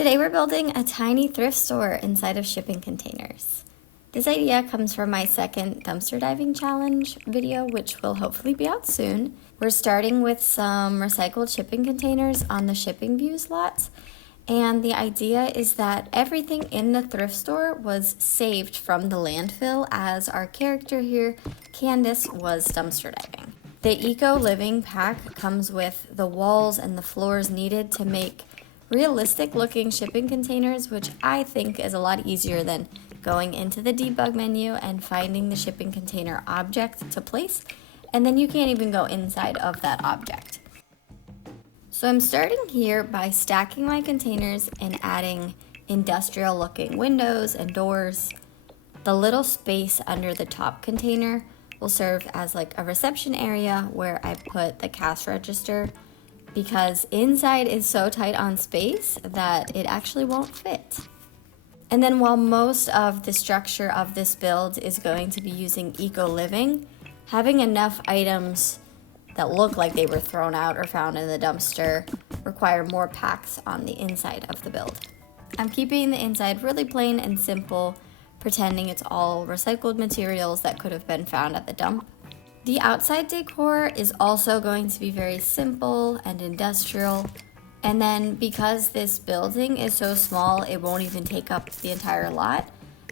Today we're building a tiny thrift store inside of shipping containers. This idea comes from my second dumpster diving challenge video, which will hopefully be out soon. We're starting with some recycled shipping containers on the shipping views lots. And the idea is that everything in the thrift store was saved from the landfill as our character here, Candace, was dumpster diving. The Eco Living pack comes with the walls and the floors needed to make realistic looking shipping containers, which I think is a lot easier than going into the debug menu and finding the shipping container object to place, and then you can't even go inside of that object. So I'm starting here by stacking my containers and adding industrial looking windows and doors. The little space under the top container will serve as like a reception area where I put the cash register, because inside is so tight on space that it actually won't fit. And then while most of the structure of this build is going to be using Eco Living, having enough items that look like they were thrown out or found in the dumpster require more packs on the inside of the build. I'm keeping the inside really plain and simple, pretending it's all recycled materials that could have been found at the dump. The outside decor is also going to be very simple and industrial. And then because this building is so small, it won't even take up the entire lot.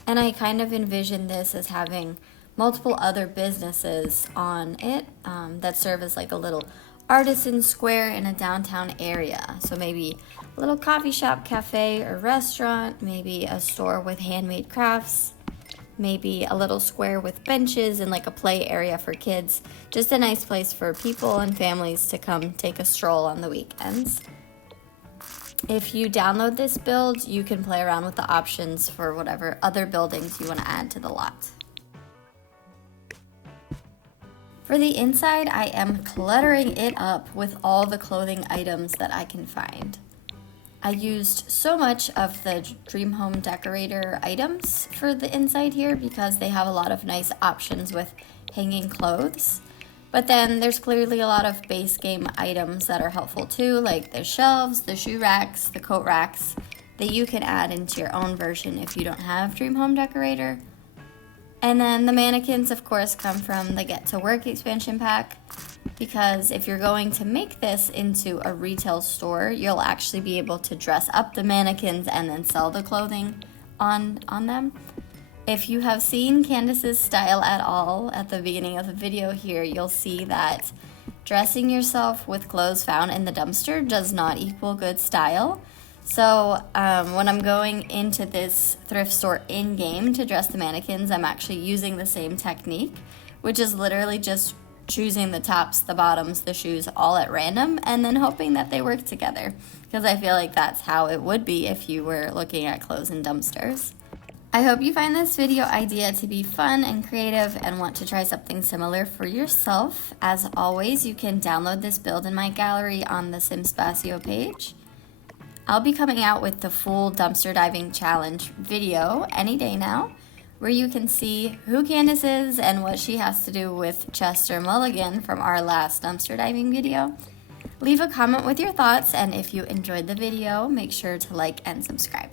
And I kind of envision this as having multiple other businesses on it that serve as like a little artisan square in a downtown area. So maybe a little coffee shop, cafe, or restaurant, maybe a store with handmade crafts, maybe a little square with benches and like a play area for kids. Just a nice place for people and families to come take a stroll on the weekends. If you download this build, you can play around with the options for whatever other buildings you want to add to the lot. For the inside, I am cluttering it up with all the clothing items that I can find. I used so much of the Dream Home Decorator items for the inside here because they have a lot of nice options with hanging clothes. But then there's clearly a lot of base game items that are helpful too, like the shelves, the shoe racks, the coat racks, that you can add into your own version if you don't have Dream Home Decorator. And then the mannequins, of course, come from the Get to Work expansion pack, because if you're going to make this into a retail store, you'll actually be able to dress up the mannequins and then sell the clothing on them. If you have seen Candace's style at all at the beginning of the video here, you'll see that dressing yourself with clothes found in the dumpster does not equal good style. So when I'm going into this thrift store in-game to dress the mannequins, I'm actually using the same technique, which is literally just choosing the tops, the bottoms, the shoes all at random, and then hoping that they work together, because I feel like that's how it would be if you were looking at clothes in dumpsters. I hope you find this video idea to be fun and creative and want to try something similar for yourself. As always, you can download this build in my gallery on the Simspacio page. I'll be coming out with the full dumpster diving challenge video any day now, where you can see who Candace is and what she has to do with Chester Mulligan from our last dumpster diving video. Leave a comment with your thoughts, and if you enjoyed the video, make sure to like and subscribe.